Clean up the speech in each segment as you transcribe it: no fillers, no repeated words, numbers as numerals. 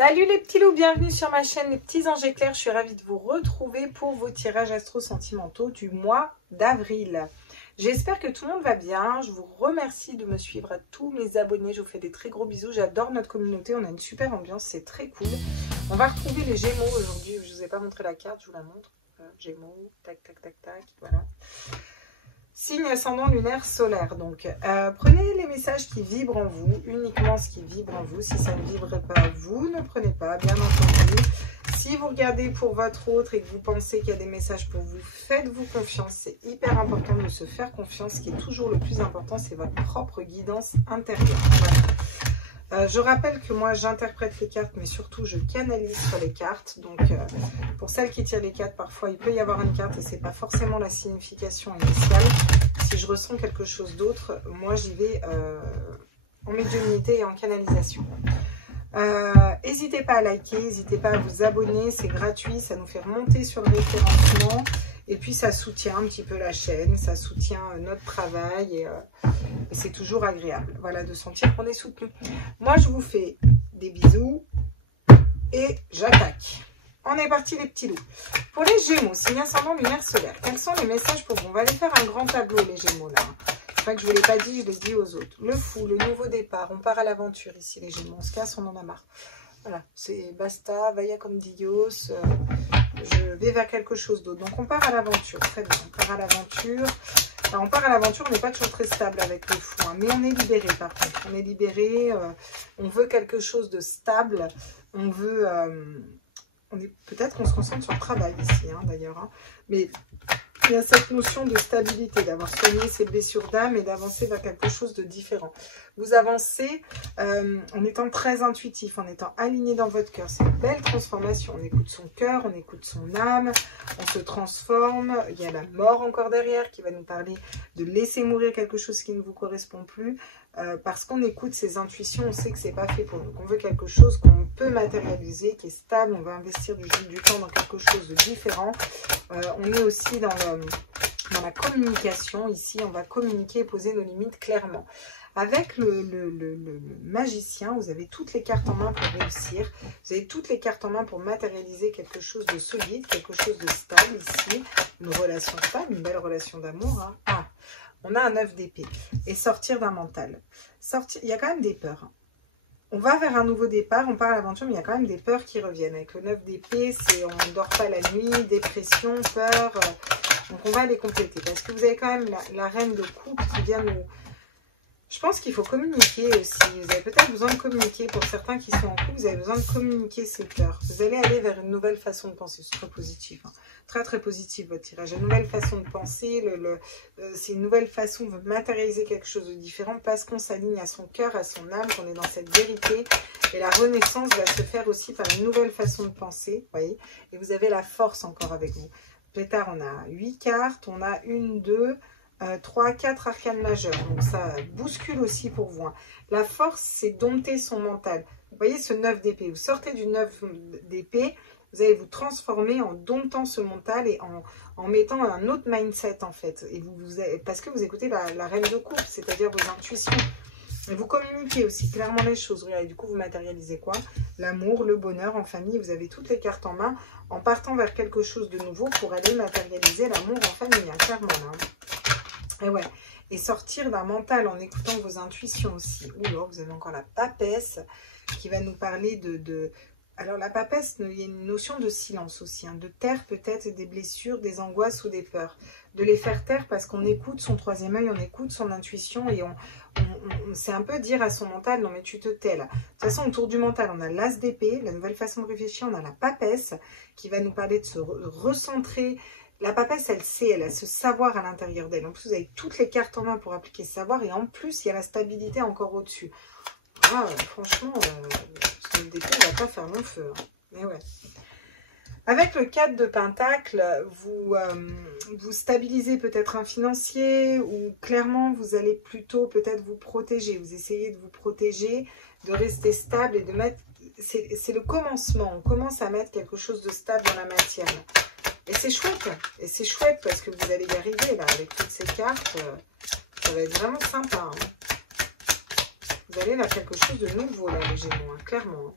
Salut les petits loups, bienvenue sur ma chaîne Les Petits Anges Éclairs. Je suis ravie de vous retrouver pour vos tirages astro-sentimentaux du mois d'avril. J'espère que tout le monde va bien. Je vous remercie de me suivre à tous mes abonnés. Je vous fais des très gros bisous. J'adore notre communauté. On a une super ambiance. C'est très cool. On va retrouver les Gémeaux aujourd'hui. Je ne vous ai pas montré la carte. Je vous la montre. Gémeaux. Tac, tac, tac, tac. Voilà. Signe ascendant lunaire solaire. Donc, prenez les messages qui vibrent en vous, uniquement ce qui vibre en vous. Si ça ne vibre pas, vous ne prenez pas, bien entendu. Si vous regardez pour votre autre et que vous pensez qu'il y a des messages pour vous, faites-vous confiance. C'est hyper important de se faire confiance. Ce qui est toujours le plus important, c'est votre propre guidance intérieure. Voilà. Je rappelle que moi, j'interprète les cartes, mais surtout, je canalise sur les cartes. Donc, pour celles qui tirent les cartes, parfois, il peut y avoir une carte et ce n'est pas forcément la signification initiale. Si je ressens quelque chose d'autre, moi, j'y vais en médiumnité et en canalisation. N'hésitez pas à liker, n'hésitez pas à vous abonner, c'est gratuit, ça nous fait remonter sur le référencement. Et puis, ça soutient un petit peu la chaîne, ça soutient notre travail et c'est toujours agréable, voilà, de sentir qu'on est soutenu. Moi, je vous fais des bisous et j'attaque. On est parti les petits loups. Pour les Gémeaux, signe ascendant lunaire solaire, quels sont les messages pour vous? On va aller faire un grand tableau les Gémeaux là. C'est vrai que je ne vous l'ai pas dit, je l'ai dit aux autres. Le fou, le nouveau départ, on part à l'aventure ici les Gémeaux, on se casse, on en a marre. Voilà, c'est basta, vaya con Dios, je vais vers quelque chose d'autre. Donc on part à l'aventure, très bien, on part à l'aventure. Enfin, on part à l'aventure, on n'est pas toujours très stable avec le fou, hein, mais on est libéré par contre. On est libéré, on veut quelque chose de stable, on veut... peut-être qu'on se concentre sur le travail ici, hein, d'ailleurs. Hein, mais il y a cette notion de stabilité, d'avoir soigné ses blessures d'âme et d'avancer vers quelque chose de différent. Vous avancez en étant très intuitif, en étant aligné dans votre cœur. C'est une belle transformation. On écoute son cœur, on écoute son âme, on se transforme. Il y a la mort encore derrière qui va nous parler de laisser mourir quelque chose qui ne vous correspond plus. Parce qu'on écoute ses intuitions, on sait que c'est pas fait pour nous. Qu'on veut quelque chose qu'on peut matérialiser, qui est stable, on va investir du temps dans quelque chose de différent. On est aussi dans la communication. Ici, on va communiquer et poser nos limites clairement. Avec le magicien, vous avez toutes les cartes en main pour réussir. Vous avez toutes les cartes en main pour matérialiser quelque chose de solide, quelque chose de stable ici. Une relation stable, une belle relation d'amour. Hein. Ah, on a un 9 d'épée. Et sortir d'un mental. Il y a quand même des peurs. On va vers un nouveau départ, on part à l'aventure, mais il y a quand même des peurs qui reviennent. Avec le 9 d'épée, c'est on ne dort pas la nuit, dépression, peur. Donc on va les compléter. Parce que vous avez quand même la reine de coupe qui vient nous... Je pense qu'il faut communiquer aussi. Vous avez peut-être besoin de communiquer. Pour certains qui sont en couple, vous avez besoin de communiquer ces peurs. Vous allez aller vers une nouvelle façon de penser. C'est très positif. Hein. Très, très positif votre tirage. Une nouvelle façon de penser. C'est une nouvelle façon de matérialiser quelque chose de différent parce qu'on s'aligne à son cœur, à son âme, qu'on est dans cette vérité. Et la renaissance va se faire aussi par une nouvelle façon de penser. Voyez. Et vous avez la force encore avec vous. Plus tard, on a 8 cartes. On a 1, 2... 3, 4 arcanes majeures. Donc ça bouscule aussi pour vous. Hein. La force, c'est dompter son mental. Vous voyez ce 9 d'épée. Vous sortez du 9 d'épée, vous allez vous transformer en domptant ce mental et en mettant un autre mindset en fait. Et parce que vous écoutez la reine de coupe, c'est-à-dire vos intuitions. Et vous communiquez aussi clairement les choses. Regardez, du coup, vous matérialisez quoi? L'amour, le bonheur en famille. Vous avez toutes les cartes en main en partant vers quelque chose de nouveau pour aller matérialiser l'amour en famille. Hein, clairement là. Et ouais, et sortir d'un mental en écoutant vos intuitions aussi. Oula, vous avez encore la papesse qui va nous parler de... Alors la papesse, il y a une notion de silence aussi, hein, de taire peut-être des blessures, des angoisses ou des peurs. De les faire taire parce qu'on écoute son troisième œil, on écoute son intuition et on c'est un peu dire à son mental, non mais tu te tais là. De toute façon, autour du mental, on a l'as d'épée, la nouvelle façon de réfléchir, on a la papesse qui va nous parler de se recentrer. La papesse, elle sait, elle a ce savoir à l'intérieur d'elle. En plus, vous avez toutes les cartes en main pour appliquer ce savoir. Et en plus, il y a la stabilité encore au-dessus. Ah, franchement, ce dépôt, on ne va pas faire long feu. Hein. Mais ouais. Avec le 4 de Pentacle, vous stabilisez peut-être un financier. Ou clairement, vous allez plutôt peut-être vous protéger. Vous essayez de vous protéger, de rester stable et de mettre... C'est le commencement. On commence à mettre quelque chose de stable dans la matière. Et c'est chouette parce que vous allez y arriver là avec toutes ces cartes. Ça va être vraiment sympa. Hein. Vous allez vers quelque chose de nouveau là les Gémeaux, hein, clairement. Hein.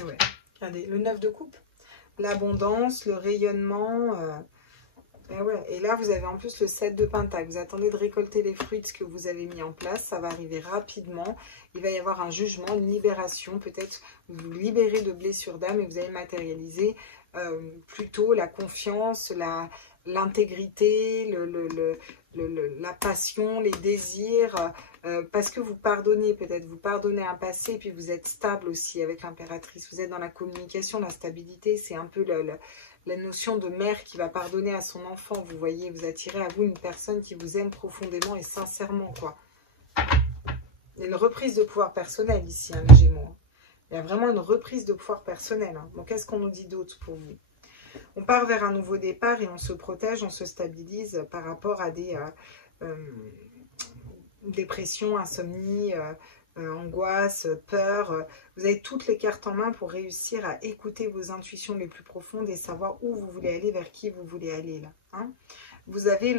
Ouais. Regardez, le 9 de coupe. L'abondance, le rayonnement. Et, ouais. Et là, vous avez en plus le 7 de pentacle. Vous attendez de récolter les fruits de ce que vous avez mis en place. Ça va arriver rapidement. Il va y avoir un jugement, une libération. Peut-être vous vous libérez de blessures d'âme et vous allez matérialiser plutôt la confiance, l'intégrité, la passion, les désirs. Parce que vous pardonnez peut-être. Vous pardonnez un passé et puis vous êtes stable aussi avec l'impératrice. Vous êtes dans la communication, la stabilité. C'est un peu la notion de mère qui va pardonner à son enfant, vous voyez, vous attirez à vous une personne qui vous aime profondément et sincèrement, quoi. Il y a une reprise de pouvoir personnel ici, hein, les Gémeaux. Il y a vraiment une reprise de pouvoir personnel. Hein. Donc, qu'est-ce qu'on nous dit d'autre pour vous? On part vers un nouveau départ et on se protège, on se stabilise par rapport à des dépressions, insomnie, angoisse, peur. Vous avez toutes les cartes en main pour réussir à écouter vos intuitions les plus profondes et savoir où vous voulez aller, vers qui vous voulez aller là. Hein. Vous avez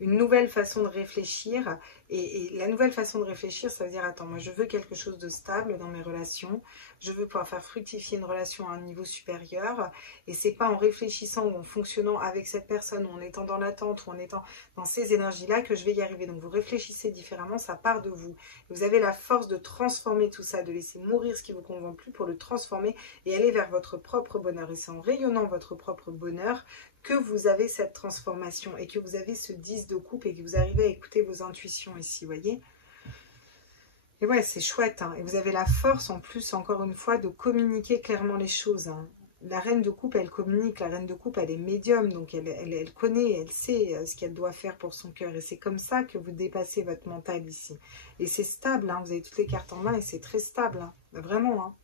une nouvelle façon de réfléchir et la nouvelle façon de réfléchir, ça veut dire, attends, moi je veux quelque chose de stable dans mes relations, je veux pouvoir faire fructifier une relation à un niveau supérieur et c'est pas en réfléchissant ou en fonctionnant avec cette personne ou en étant dans l'attente ou en étant dans ces énergies-là que je vais y arriver. Donc vous réfléchissez différemment, ça part de vous. Vous avez la force de transformer tout ça, de laisser mourir ce qui ne vous convient plus pour le transformer et aller vers votre propre bonheur. Et c'est en rayonnant votre propre bonheur que vous avez cette transformation et que vous avez ce 10 de coupe et que vous arrivez à écouter vos intuitions ici, vous voyez. Et ouais, c'est chouette. Hein. Et vous avez la force, en plus, encore une fois, de communiquer clairement les choses. Hein. La reine de coupe, elle communique. La reine de coupe, elle est médium. Donc, elle connaît, elle sait ce qu'elle doit faire pour son cœur. Et c'est comme ça que vous dépassez votre mental ici. Et c'est stable. Hein. Vous avez toutes les cartes en main et c'est très stable. Hein. Vraiment. Hein.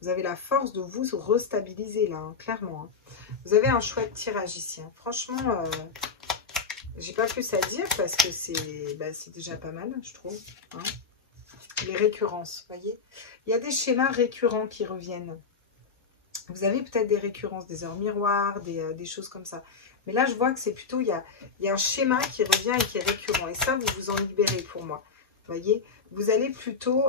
Vous avez la force de vous restabiliser, là, hein, clairement. Hein. Vous avez un chouette tirage ici. Hein. Franchement, j'ai pas plus à dire parce que c'est déjà pas mal, je trouve. Hein. Les récurrences, vous voyez. Il y a des schémas récurrents qui reviennent. Vous avez peut-être des récurrences, des heures miroirs, des choses comme ça. Mais là, je vois que c'est plutôt, il y a un schéma qui revient et qui est récurrent. Et ça, vous vous en libérez pour moi. Vous voyez, vous allez plutôt,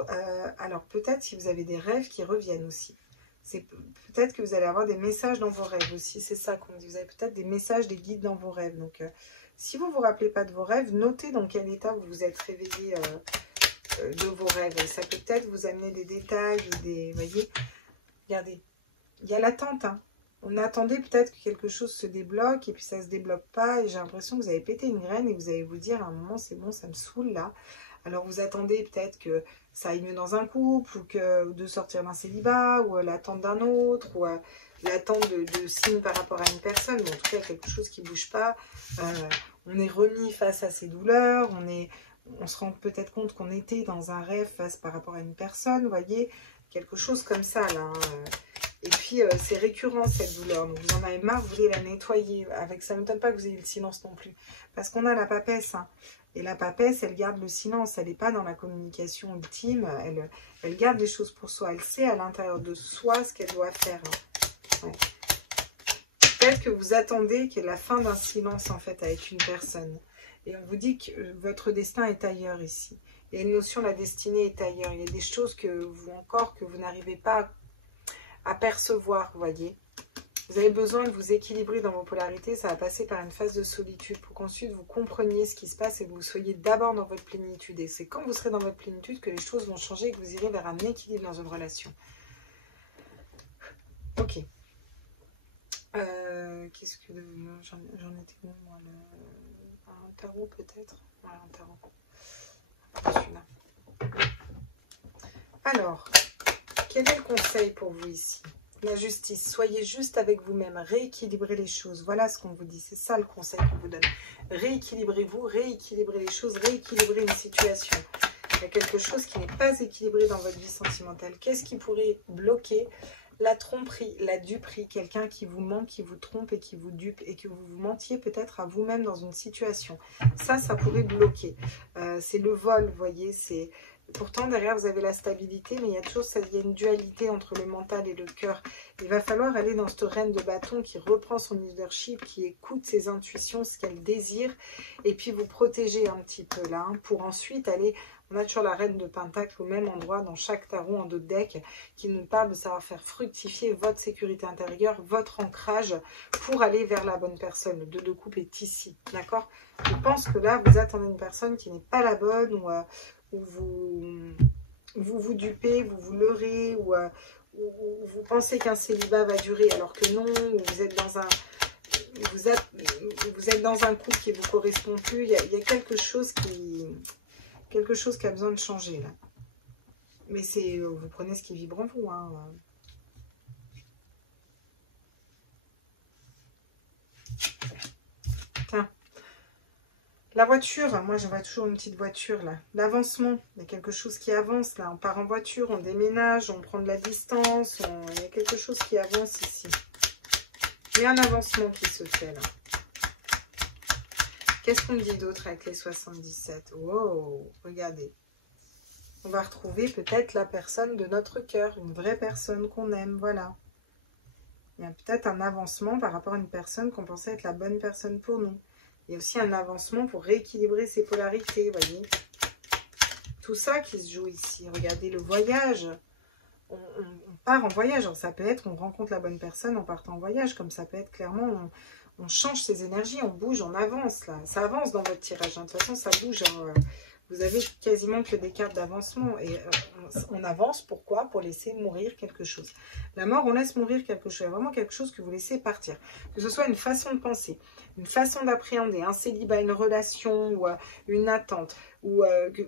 alors peut-être si vous avez des rêves qui reviennent aussi. C'est peut-être que vous allez avoir des messages dans vos rêves aussi. C'est ça qu'on dit. Vous avez peut-être des messages, des guides dans vos rêves. Donc, si vous ne vous rappelez pas de vos rêves, notez dans quel état vous vous êtes réveillé de vos rêves. Et ça peut peut-être vous amener des détails, vous voyez. Regardez, il y a l'attente. Hein. On attendait peut-être que quelque chose se débloque et puis ça ne se débloque pas. Et j'ai l'impression que vous avez pété une graine et vous allez vous dire à un moment, c'est bon, ça me saoule là. Alors vous attendez peut-être que ça aille mieux dans un couple ou que de sortir d'un célibat ou l'attente d'un autre ou l'attente de signes par rapport à une personne. Mais en tout cas, quelque chose qui ne bouge pas. On est remis face à ces douleurs. On se rend peut-être compte qu'on était dans un rêve face par rapport à une personne. Vous voyez, quelque chose comme ça là. Hein. Et puis, c'est récurrent cette douleur. Donc, vous en avez marre, vous voulez la nettoyer. Avec ça ne m'étonne pas que vous ayez le silence non plus. Parce qu'on a la papesse. Hein. Et la papesse, elle garde le silence. Elle n'est pas dans la communication ultime. Elle garde les choses pour soi. Elle sait à l'intérieur de soi ce qu'elle doit faire. Hein. Ouais. Peut-être que vous attendez qu'il y ait la fin d'un silence, en fait, avec une personne. Et on vous dit que votre destin est ailleurs ici. Il y a une notion, la destinée est ailleurs. Il y a des choses que vous n'arrivez pas à percevoir, vous voyez. Vous avez besoin de vous équilibrer dans vos polarités. Ça va passer par une phase de solitude pour qu'ensuite vous compreniez ce qui se passe et que vous soyez d'abord dans votre plénitude. Et c'est quand vous serez dans votre plénitude que les choses vont changer et que vous irez vers un équilibre dans une relation. Ok. Qu'est-ce que... J'en étais où, moi, un tarot peut-être. Ouais, un tarot. Celui-là. Alors, quel est le conseil pour vous ici? La justice. Soyez juste avec vous-même. Rééquilibrez les choses. Voilà ce qu'on vous dit. C'est ça le conseil qu'on vous donne. Rééquilibrez-vous, rééquilibrez les choses, rééquilibrez une situation. Il y a quelque chose qui n'est pas équilibré dans votre vie sentimentale. Qu'est-ce qui pourrait bloquer? La tromperie, la duperie, quelqu'un qui vous ment, qui vous trompe et qui vous dupe et que vous vous mentiez peut-être à vous-même dans une situation. Ça pourrait bloquer. C'est le vol, vous voyez, c'est... Pourtant, derrière, vous avez la stabilité, mais il y a toujours il y a une dualité entre le mental et le cœur. Il va falloir aller dans cette reine de bâton qui reprend son leadership, qui écoute ses intuitions, ce qu'elle désire, et puis vous protéger un petit peu là, hein, pour ensuite aller On a toujours la reine de Pentacle au même endroit dans chaque tarot en dos de deck qui nous parle de savoir faire fructifier votre sécurité intérieure, votre ancrage pour aller vers la bonne personne. Le 2 de coupe est ici, d'accord? Je pense que là, vous attendez une personne qui n'est pas la bonne ou vous dupez, vous vous leurrez ou vous pensez qu'un célibat va durer alors que non, ou vous êtes dans un... Vous êtes dans un couple qui ne vous correspond plus. Il y a quelque chose qui a besoin de changer là. Mais c'est, vous prenez ce qui vibre en vous. Hein. Tiens. La voiture, moi je vois toujours une petite voiture là. L'avancement, il y a quelque chose qui avance là. On part en voiture, on déménage, on prend de la distance. Il y a quelque chose qui avance ici. Il y a un avancement qui se fait là. Qu'est-ce qu'on dit d'autre avec les 77? Wow, regardez. On va retrouver peut-être la personne de notre cœur, une vraie personne qu'on aime, voilà. Il y a peut-être un avancement par rapport à une personne qu'on pensait être la bonne personne pour nous. Il y a aussi un avancement pour rééquilibrer ses polarités, vous voyez. Tout ça qui se joue ici. Regardez le voyage. On part en voyage. Alors ça peut être, on rencontre la bonne personne en partant en voyage, comme ça peut être clairement, on change ses énergies, on bouge, on avance là. Ça avance dans votre tirage. Hein. De toute façon, ça bouge. Hein. Vous avez quasiment que des cartes d'avancement. Et on avance, pourquoi? Pour laisser mourir quelque chose. La mort, on laisse mourir quelque chose. Il y a vraiment quelque chose que vous laissez partir. Que ce soit une façon de penser, une façon d'appréhender, un célibat, une relation ou une attente. Ou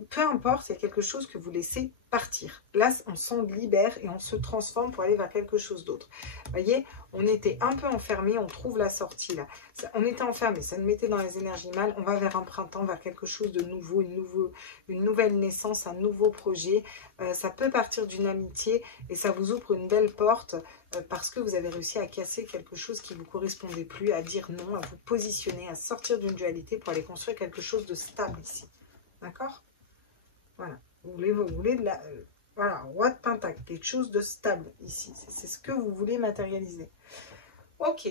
peu importe, il y a quelque chose que vous laissez partir. Là, on s'en libère et on se transforme pour aller vers quelque chose d'autre. Vous voyez, on était un peu enfermé, on trouve la sortie là. On était enfermé, ça nous mettait dans les énergies mal. On va vers un printemps, vers quelque chose de nouveau, une nouvelle naissance, un nouveau projet. Ça peut partir d'une amitié et ça vous ouvre une belle porte parce que vous avez réussi à casser quelque chose qui ne vous correspondait plus, à dire non, à vous positionner, à sortir d'une dualité pour aller construire quelque chose de stable ici. D'accord? Voilà. Vous voulez de la... voilà, roi de pentacle, quelque chose de stable ici. C'est ce que vous voulez matérialiser. Ok.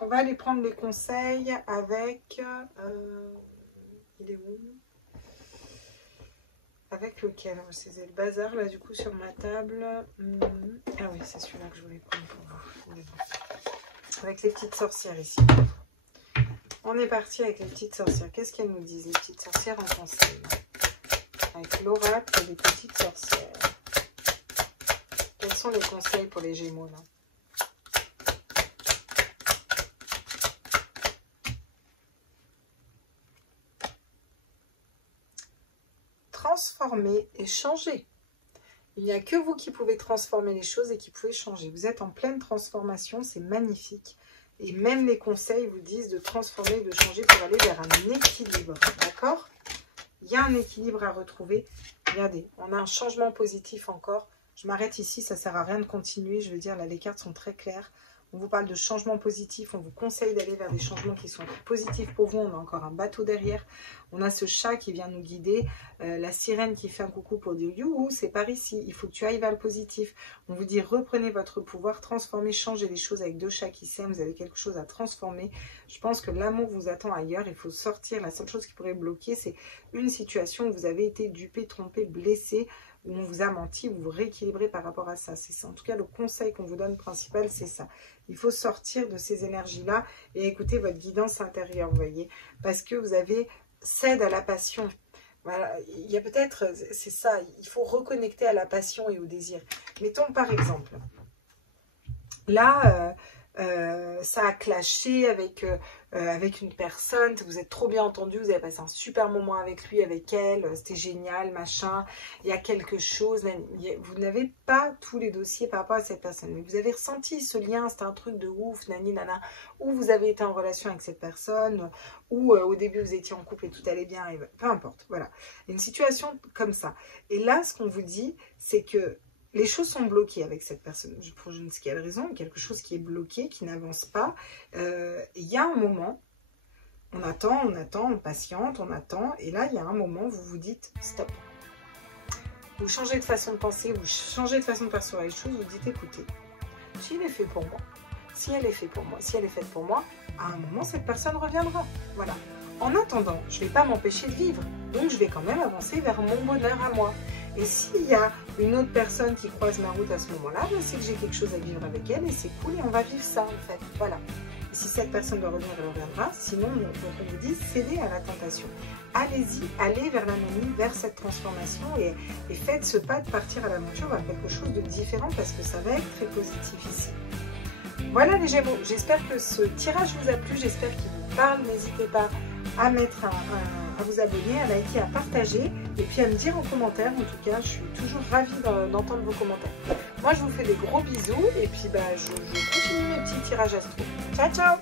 On va aller prendre les conseils avec... il est où? Avec lequel? C'est le bazar là du coup sur ma table. Ah oui, c'est celui-là que je voulais prendre pour vous. Avec les petites sorcières ici. On est parti avec les petites sorcières. Qu'est-ce qu'elles nous disent, les petites sorcières en conseil? Avec l'oracle des petites sorcières. Quels sont les conseils pour les Gémeaux là? Transformer et changer. Il n'y a que vous qui pouvez transformer les choses et qui pouvez changer. Vous êtes en pleine transformation, c'est magnifique. Et même les conseils vous disent de transformer, de changer pour aller vers un équilibre. D'accord? Il y a un équilibre à retrouver. Regardez, on a un changement positif encore. Je m'arrête ici, ça ne sert à rien de continuer. Je veux dire, là, les cartes sont très claires. On vous parle de changements positifs. On vous conseille d'aller vers des changements qui sont positifs pour vous. On a encore un bateau derrière. On a ce chat qui vient nous guider. La sirène qui fait un coucou pour dire « Youhou, c'est par ici. Il faut que tu ailles vers le positif. » On vous dit « Reprenez votre pouvoir. Transformez, changez les choses avec deux chats qui s'aiment. Vous avez quelque chose à transformer. » Je pense que l'amour vous attend ailleurs. Il faut sortir. La seule chose qui pourrait bloquer, c'est une situation où vous avez été dupé, trompé, blessé, où on vous a menti, vous vous rééquilibrez par rapport à ça. C'est ça. En tout cas, le conseil qu'on vous donne principal, c'est ça. Il faut sortir de ces énergies-là et écouter votre guidance intérieure, vous voyez. Parce que vous avez cède à la passion. Voilà, il y a peut-être, c'est ça, il faut reconnecter à la passion et au désir. Mettons par exemple, là, ça a clashé avec une personne, vous êtes trop bien entendu, vous avez passé un super moment avec lui, avec elle, c'était génial, machin, il y a quelque chose, vous n'avez pas tous les dossiers par rapport à cette personne, mais vous avez ressenti ce lien, c'était un truc de ouf, nani nana, ou vous avez été en relation avec cette personne, ou au début vous étiez en couple et tout allait bien, et peu importe, voilà, une situation comme ça. Et là, ce qu'on vous dit, c'est que les choses sont bloquées avec cette personne. Pour je ne sais quelle raison, quelque chose qui est bloqué, qui n'avance pas. Il y a un moment, on attend, on patiente, on attend. Et là, il y a un moment, vous vous dites stop. Vous changez de façon de penser, vous changez de façon de percevoir les choses. Vous dites écoutez, s'il est fait pour moi, si elle est faite pour moi, si elle est faite pour moi, à un moment, cette personne reviendra. Voilà. En attendant, je ne vais pas m'empêcher de vivre, donc je vais quand même avancer vers mon bonheur à moi. Et s'il y a une autre personne qui croise ma route à ce moment-là, ben c'est que j'ai quelque chose à vivre avec elle et c'est cool et on va vivre ça en fait. Voilà. Et si cette personne doit revenir, elle reviendra. Sinon, on vous dit, cédez à la tentation. Allez-y, allez vers l'harmonie, vers cette transformation et faites ce pas de partir à l'aventure vers quelque chose de différent parce que ça va être très positif ici. Voilà les Gémeaux, j'espère que ce tirage vous a plu, j'espère qu'il vous parle. N'hésitez pas à mettre à vous abonner, à liker, à partager et puis à me dire en commentaire. En tout cas, je suis toujours ravie d'entendre vos commentaires. Moi, je vous fais des gros bisous et puis je continue mes petits tirages astro. Ciao, ciao!